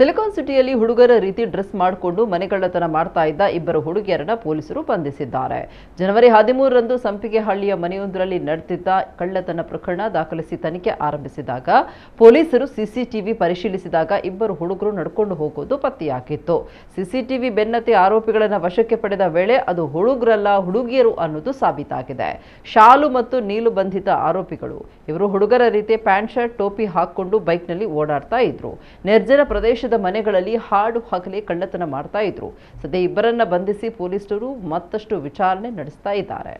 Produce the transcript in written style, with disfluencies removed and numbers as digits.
Silicon ಸಿಟಿಯಲ್ಲಿ ಹುಡುಗರ ರೀತಿ ಡ್ರೆಸ್ ಮಾಡಿಕೊಂಡು ಮನೆಗಳ್ಳತನ ಮಾಡ್ತಾ ಇದ್ದ ಇಬ್ಬರು ಹುಡುಗಿಯರನ್ನ ಪೊಲೀಸರು ಬಂಧಿಸಿದ್ದಾರೆ. ಜನವರಿ 13ರಂದು ಸಂಪಿಗೆಹಳ್ಳಿಯ ಮನೆಯೊಂದರಲ್ಲಿ ನಡೆದಿದ್ದ ಕಳ್ಳತನ ಪ್ರಕರಣ ದಾಖಲಿಸಿ ತನಿಖೆ ಆರಂಭಿಸಿದಾಗ ಪೊಲೀಸರು ಸಿಸಿಟಿವಿ ಪರಿಶೀಲಿಸಿದಾಗ ಇಬ್ಬರು ಹುಡುಗರು ನಡ್ಕೊಂಡು ಹೋಗೋದು ಪತ್ತೆಯಾಗಿತ್ತು. ಸಿಸಿಟಿವಿ ಬೆನ್ನತ್ತಿ ಆರೋಪಿಗಳನ್ನು ವಶಕ್ಕೆ ಪಡೆದ ವೇಳೆ ಅದು ಹುಡುಗರಲ್ಲ ಹುಡುಗಿಯರು ಅನ್ನೋದು ಸಾಬೀತಾಗಿದೆ. ಶಾಲು ಮತ್ತು ನೀಲು ಬಂಧಿತ ಆರೋಪಿಗಳು ಇವರು ಹುಡುಗರ ರೀತಿ ಪ್ಯಾಂಟ್ ಶರ್ಟ್ ಟೋಪಿ ಹಾಕಿಕೊಂಡು ಬೈಕ್ನಲ್ಲಿ ಓಡಾಡ್ತಾ ಇದ್ರು. ನಿರ್ಜನ ಪ್ರದೇಶದ ಮನೆಗಳಲ್ಲಿ ಹಾಡು ಹಗಲೇ ಕಳ್ಳತನ ಮಾಡ್ತಾ ಇದ್ರು. ಸದ್ಯ ಇಬ್ಬರನ್ನ ಬಂಧಿಸಿ ಪೊಲೀಸರು ಮತ್ತಷ್ಟು ವಿಚಾರಣೆ ನಡೆಸ್ತಾ ಇದ್ದಾರೆ.